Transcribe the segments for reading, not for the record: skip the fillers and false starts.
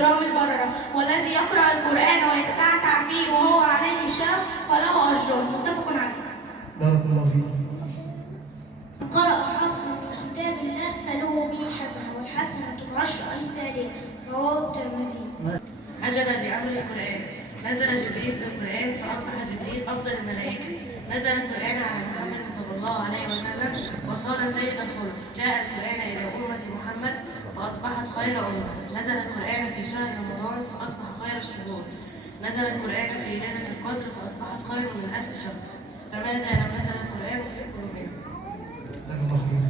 الكرام البررة، والذي يقرأ القرآن ويتتعتع فيه وهو عليه شاق فله أجر. متفق عليه. بارك الله فيك. قرأ حرف من كتاب الله فله به حسنة، والحسنة بعشر أمثالها. رواه الترمذي. عجبا لأمر القرآن، نزل جبريل بالقرآن فأصبح جبريل أفضل الملائكة. نزل القرآن على محمد صلى الله عليه وسلم وصار سيد الخلق. جاء القرآن إلى أمة محمد فأصبحت خير أمة. نزل القرآن في شهر رمضان فأصبح خير الشهور. نزل القرآن في ليلة القدر فأصبحت خير من 1000 شهر. فماذا لو نزل القرآن في قلوبنا؟ جزاك الله خير.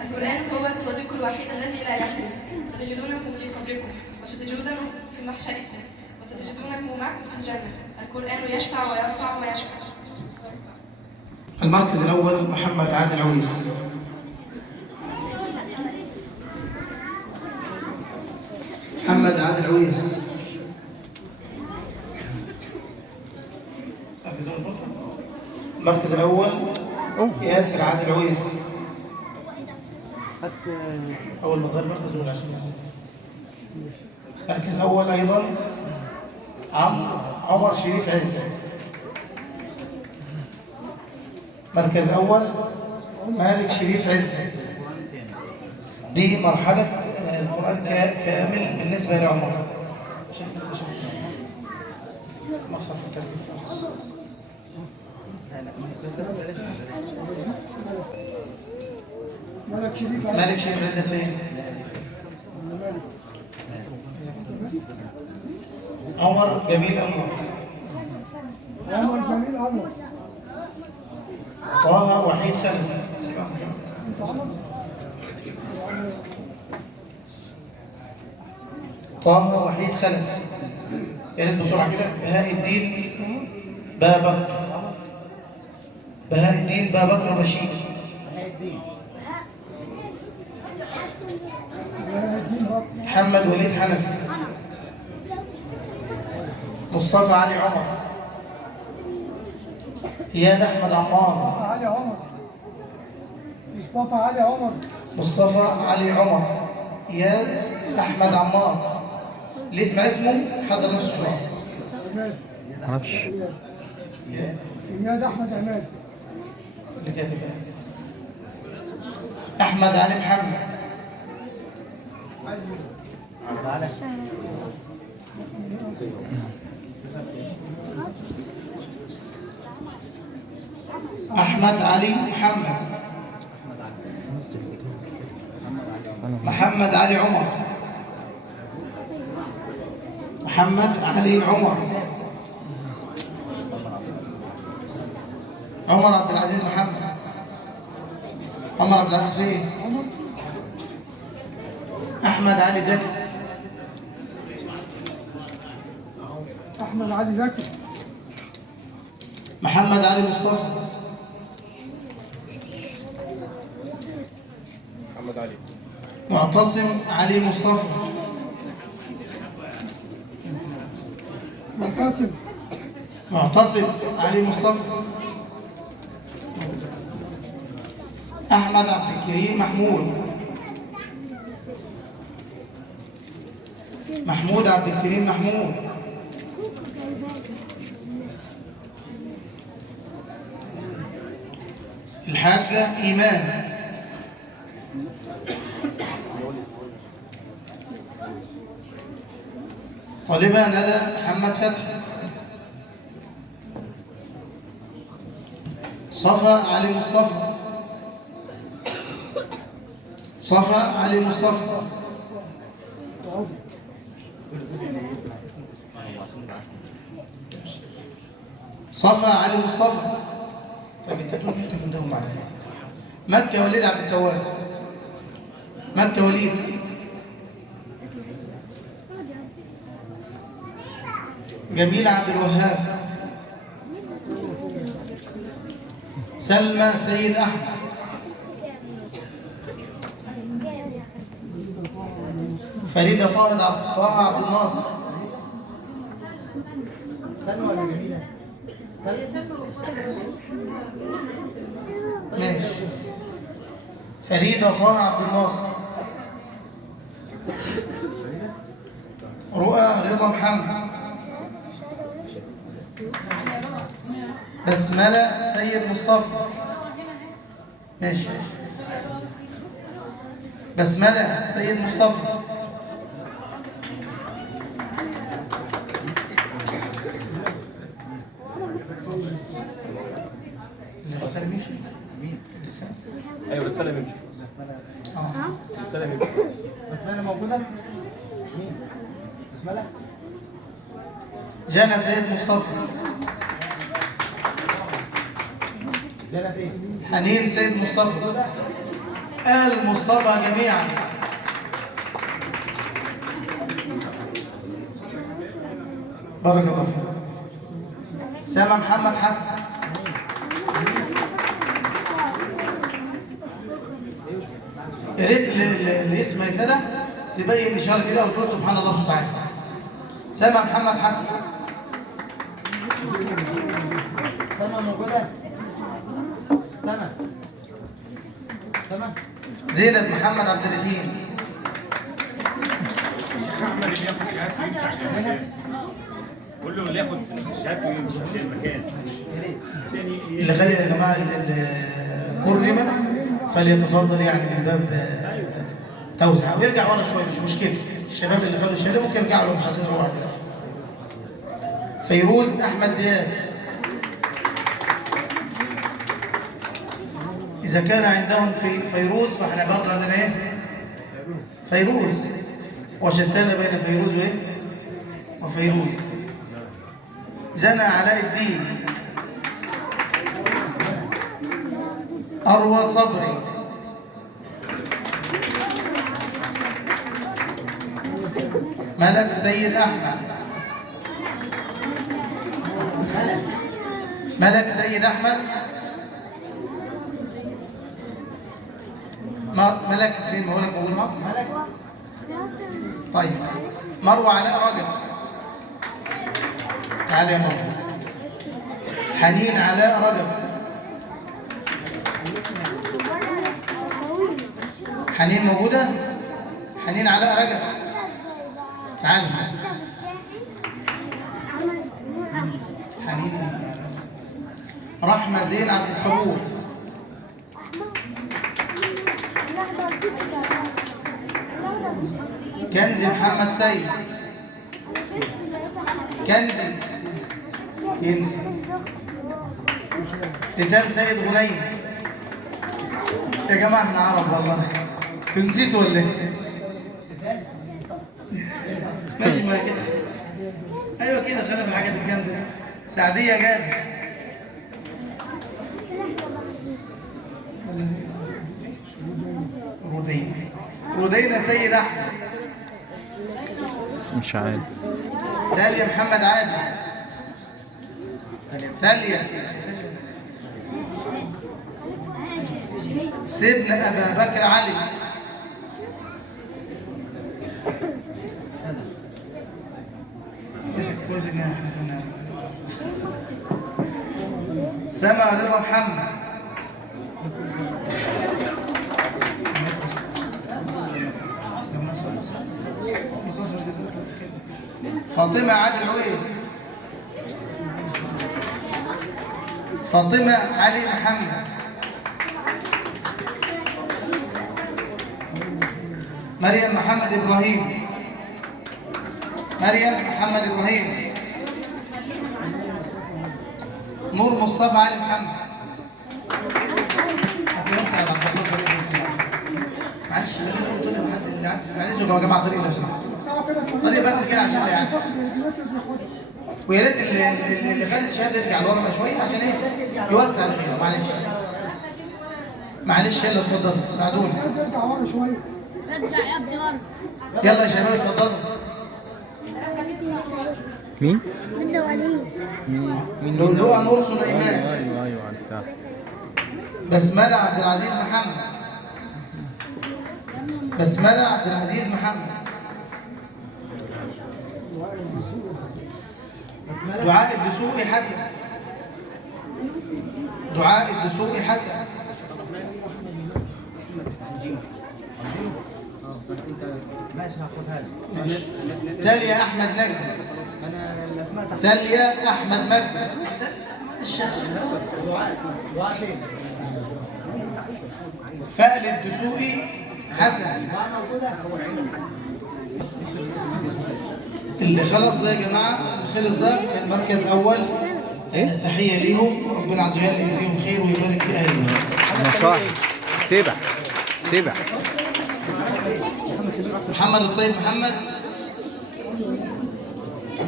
القرآن هو الصديق الوحيد الذي لا يحلف. ستجدونه في قبركم، وستجدونه في محشركم، وستجدونه معكم في الجنة. القرآن يشفع ويرفع ما يشفع. المركز الأول محمد عادل عويس. محمد عادل عويس. المركز الأول ياسر عادل عويس. أول ما غير مركز الأول عشان مركز أول أيضا عمر شريف عزة. مركز أول مالك شريف عزة. دي مرحلة القرآن كامل بالنسبة لعمر. مالك شريف عزة فين؟ عمر جميل عمر. طه وحيد خلف. طه وحيد خلف. يعني بسرعة كده. بهاء الدين بابكر. بهاء الدين بابكر بشير. محمد وليد حنفي. مصطفى علي عمر. اياد احمد عمار. علي عمر. مصطفى علي عمر. مصطفى علي عمر. اياد احمد عمار. اللي يسمع اسمه حضر نفسه شويه. معرفش. اياد احمد عماد. اللي كاتب احمد علي محمد. احمد علي محمد. محمد علي عمر. محمد علي عمر. عمر عبد العزيز محمد. عمر عبد العزيز فين؟ احمد علي زكي. احمد علي زكي. محمد علي مصطفى. محمد علي. معتصم علي مصطفى. معتصم علي مصطفى. احمد عبد الكريم محمود. محمود عبد الكريم محمود. الحاجة إيمان. طالبة ندى محمد فتحي. صفا علي مصطفى. صفا علي مصطفى. صفا علي مصطفى. طيب انت تقول انت كنتهم معنا. مكة وليد عبد التواب. مكة وليد. جميل عبد الوهاب. سلمى سيد أحمد. فريدة طه عبد الناصر. ماشي. فريدة طه عبد الناصر. رؤى رضا محمد. بسملة سيد مصطفى. ماشي. بسملة سيد مصطفى. الرسالة ماشي؟ الرسالة. ايوه الرسالة بيمشي. الرسالة بيمشي. بسملة موجودة؟ مين؟ بسملة؟ جنى سيد مصطفى. جانا فين؟ حنين سيد مصطفى. آل مصطفى جميعا. بارك الله فيك. سما محمد حسن. يا ريت الاسم يتندى تبين اشاره كده وتقول سبحان الله بصوت عالي. سما محمد حسن. سما موجودة؟ سما زينب محمد عبد الرحيم. احمد اللي ياخد شهادته يمشي عشان المكان. قول له اللي ياخد شهادته يمشي عشان المكان. اللي خلي يا جماعه الكرم فليتفضل يعني من باب توزيع ويرجع ورا شويه مش مشكله. الشباب اللي خدوا الشهاده ممكن يرجعوا لو مش عايزين يروحوا دلوقتي. فيروز احمد دياب. اذا كان عندهم في فيروز فاحنا برضه عندنا ايه؟ فيروز. وشتان بين فيروز وايه؟ وفيروز. جنى علاء الدين. أروى صبري. ملك سيد أحمد. ملك سيد أحمد. ملك فين؟ مولك موجود معك؟ طيب. مروة علاء رجب. تعالى يا مروة. حنين علاء رجب. حنين موجودة؟ حنين علاء رجب. تعالوا. حنين. رحمة زين عبد الصبور. كنزي محمد سيد. كنزي. قتال سيد غنيم. يا جماعة احنا عرب والله. نسيتوا ولا ايه؟ ماشي ما كده. ايوه كده خلينا في الحاجات الجامدة دي. سعدية جابر. رودينا سيد احمد. مش عارف. تاليا محمد عادل. تاليا. سيدنا أبا بكر علي. سما رضا محمد. فاطمة عادل عويس. فاطمة علي محمد. مريم محمد إبراهيم. مريم محمد إبراهيم. نور مصطفى علي محمد. هتوسع على عبد الله. معلش معلش يا جماعه طريق لو سمحت. طريق بس كده عشان يعني. ويا ريت اللي خد الشهاده يرجع لورا بقى شويه عشان ايه؟ يوسع الخير. معلش. معلش يلا اتفضلوا ساعدوني. عايز ارجع ورا شويه. رجع يا ابني ورا. يلا يا شباب اتفضلوا. مين؟ من وليد. مين؟ لؤلؤة نور سليمان. ايوه عرفتها. بسملة عبد العزيز محمد. بسملة عبد العزيز محمد. دعاء الدسوقي حسن. دعاء الدسوقي حسن. ماشي هاخدها لك. تالية احمد نجدي. تالية احمد مجدي. فأل الدسوقي حسن. اللي خلص ده يا جماعه، اللي خلص ده المركز اول. تحيه ليهم، ربنا عز وجل يجزيهم خير ويبارك في اهلهم. مصاحب سبع سبع. محمد الطيب محمد.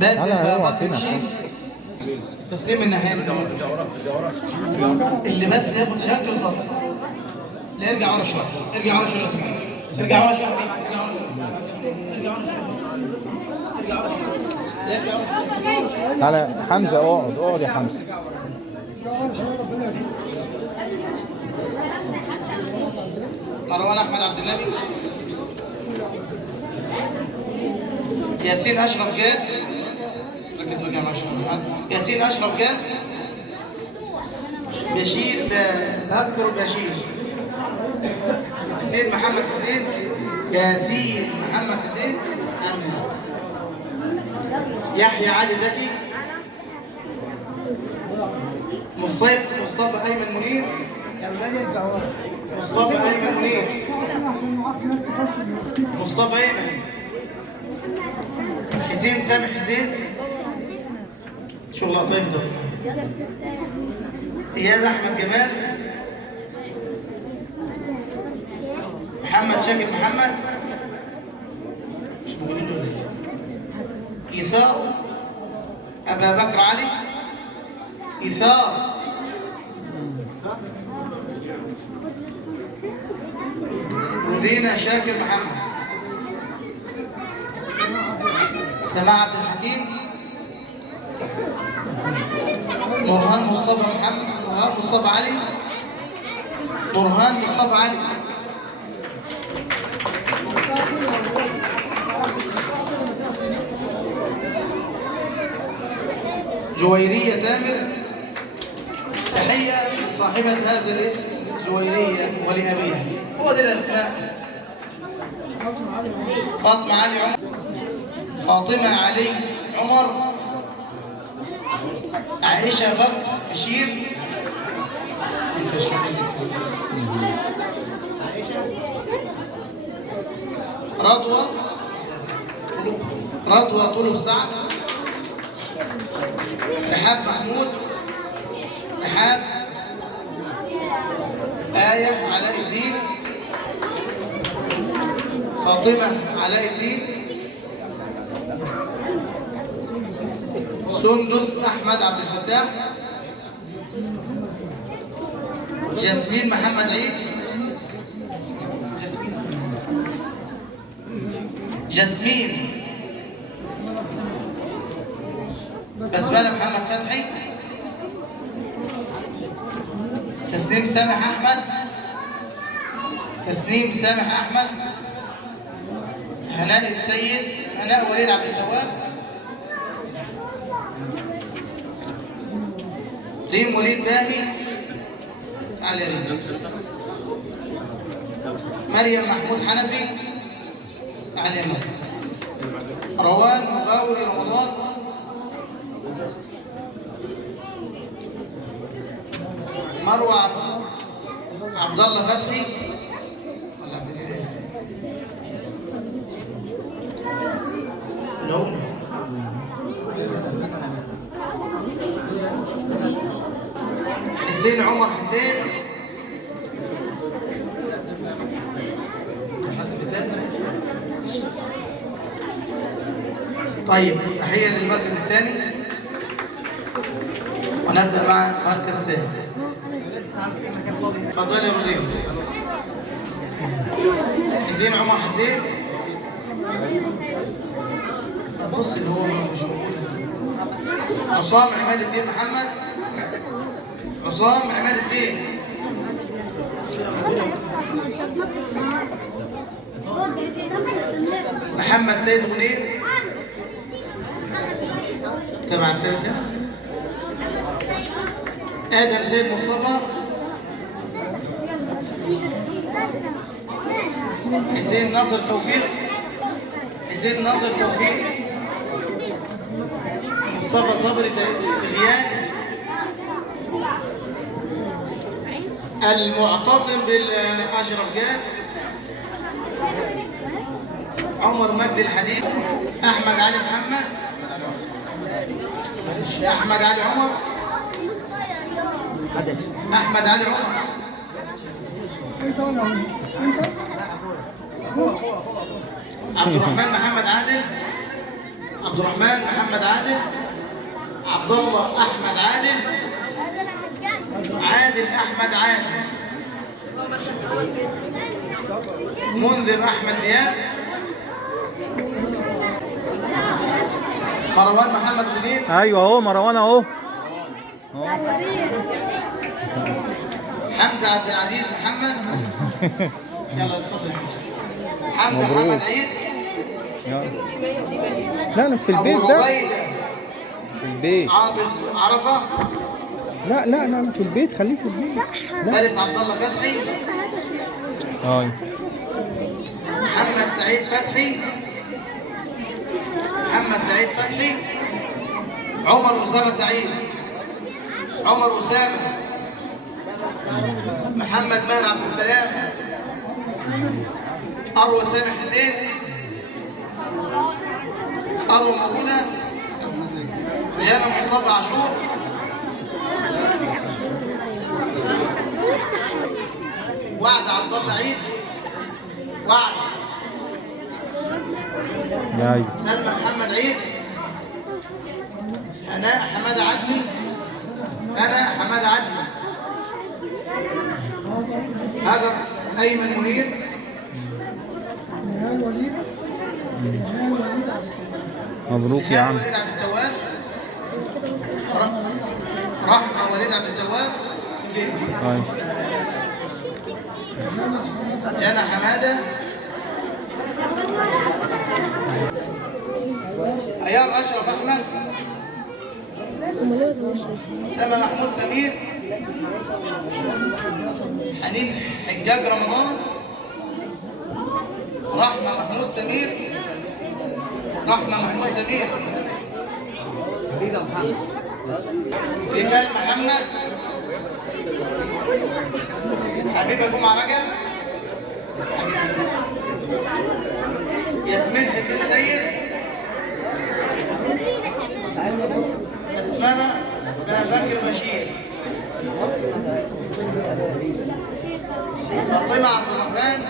باسل بكر بشير. تسليم الناحيه دي. اللي بس ياخد شهادته اتفضل. لا ارجع ورا شويه، ارجع ورا شويه لو سمحت. ارجع ورا شويه، ارجع ورا شويه، ارجع ورا شويه، ارجع ورا شويه. تعالى حمزه، اقعد يا حمزه. مروان احمد عبد النبي. ياسين اشرف جاد. ركز بقى يا معلم. ياسين اشرف جاد. بشير بكر بشير. حسين محمد حسين. ياسين محمد حسين. يحيى علي زكي. مصطفى ايمن منير. مصطفى ايمن منير. مصطفى ايمن. حسين سامح حسين. شغل لطيف ده. اياد احمد جمال. محمد شاكر محمد. مش موجودين دول. إيثار أبا بكر علي. إيثار. رودينا شاكر محمد. سماع عبد الحكيم. نورهان مصطفى محمد. نورهان مصطفى علي. نورهان مصطفى علي. جويرية تامر. تحية لصاحبة هذا الاسم جويرية ولأبيها. هو دي الأسماء. فاطمة علي عمر. فاطمة علي عمر. عائشة بكر بشير. رضوى طلب سعد. رحاب محمود. رحاب. آية علاء الدين. فاطمة علاء الدين. سندس أحمد عبد الفتاح. جاسمين محمد عيد. جاسمين. بسملة محمد فتحي. تسنيم سامح أحمد. تسنيم سامح أحمد. هناء السيد. هناء وليد عبد التواب. ريم وليد باهي. علي ريم. مريم محمود حنفي. علي مريم. روان مغاوري رمضان. مروة عبد الله فتحي. ولا عبد الاله؟ لون. حسين عمر حسين. طيب تحية للمركز الثاني ونبدأ مع مركز ثالث. اتفضل يا مدير. حسين عمر حسين. بص اللي هو مش موجود. عصام عماد الدين محمد. عصام عماد الدين. محمد سيد منير. تبع الثالثة. آدم سيد مصطفى. حسين ناصر توفيق. حسين ناصر توفيق. مصطفى صبري تغيان. المعتصم بالأشرف جاد. عمر مجدي الحديد. أحمد علي محمد. أحمد علي عمر. أحمد علي عمر. انت ولا انت؟ عبد الرحمن محمد عادل. عبد الرحمن محمد عادل. عبد الله أحمد عادل. عادل أحمد عادل. منذر أحمد دياب. مروان محمد غنيم. ايوه اهو مروان اهو. حمزة عبد العزيز محمد. يلا اتفضل يا حمزة. مبروك. محمد عيد. لا انا في البيت أبو ده. عبيد في البيت. عاطف عرفة. لا انا في البيت، خليك في البيت. فارس عبد الله فتحي. محمد سعيد فتحي. محمد سعيد فتحي. عمر أسامة سعيد. عمر أسامة. محمد ماهر عبد السلام. أروى سامح حسين. أروى موجودة. جانا مصطفى عاشور. وعد عبد الله عيد. وعد. ايوه. سلمى محمد عيد. هناء حماده عدلي. هناء حماده عدلي. هاجر ايمن منير. نهال وليد. نهال وليد. مبروك يا عم. وليد عبد التواب. رحمه وليد عبد التواب. ايوه. جانا حماده. ايار اشرف احمد. سما محمود سمير. حنين حجاج رمضان. رحمه محمود سمير. رحمه محمود سمير. زيدان محمد. حبيبه جمعه رجب. ياسمين حسين سيد. اسماء بكر بشير. فاطمه عبد الرحمن.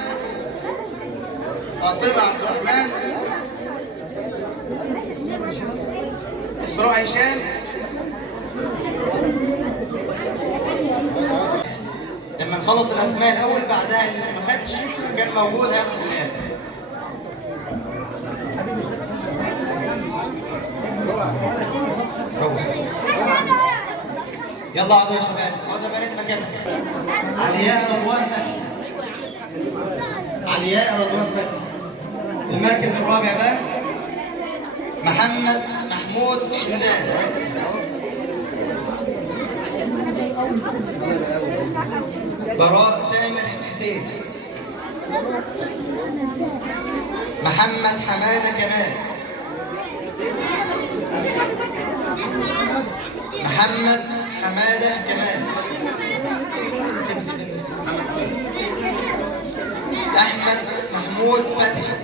فاطمه عبد الرحمن. اسراء هشام. لما نخلص الاسماء الاول بعدها اللي ما خدش كان موجود هياخد في الاخر. يلا اقعدوا يا شباب. اقعدوا يا بنات مكانكم. علياء رضوان فتحي. علياء رضوان فتحي. المركز الرابع بقى محمد محمود حمدان. براء تامر حسين. محمد حماده كمال. محمد حماده كمال. احمد محمود فتحي.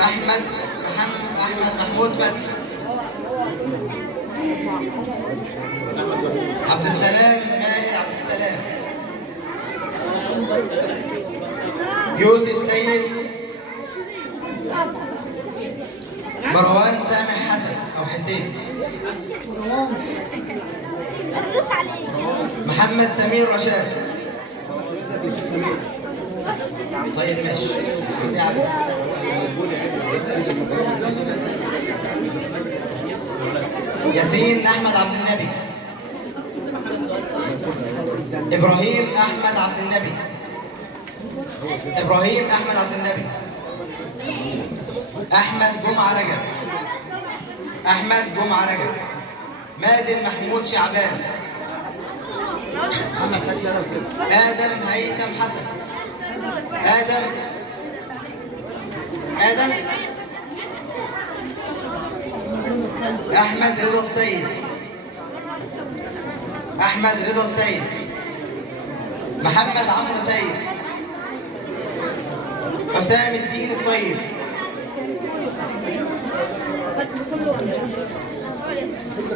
احمد محمود فتحي. عبد السلام ماهر عبد السلام. يوسف سيد. مروان سامح حسن او حسين. محمد سمير رشاد. طيب ماشي. ياسين احمد عبد النبي. ابراهيم احمد عبد النبي. ابراهيم احمد عبد النبي. احمد جمعه رجب. احمد جمعه رجب. مازن محمود شعبان. آدم هيثم حسن. آدم أحمد رضا السيد. محمد عمرو سيد. حسام الدين الطيب.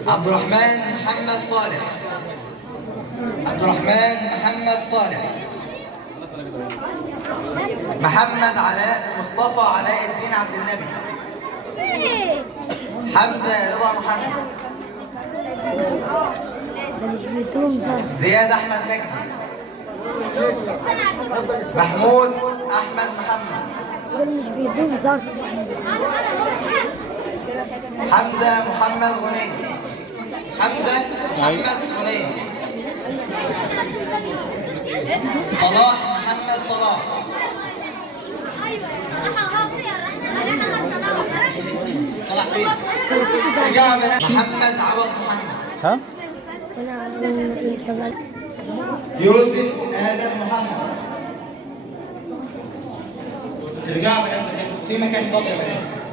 عبد الرحمن محمد صالح. محمد علاء مصطفى علاء الدين عبد النبي. حمزة رضا محمد. زياد أحمد نجدي. محمود أحمد محمد. حمزة محمد غنيم. صلاح محمد صلاح. صلاح فين؟ محمد عوض محمد. ها؟ يوسف آدم محمد. ارجعوا في مكان فاضي يا بنات.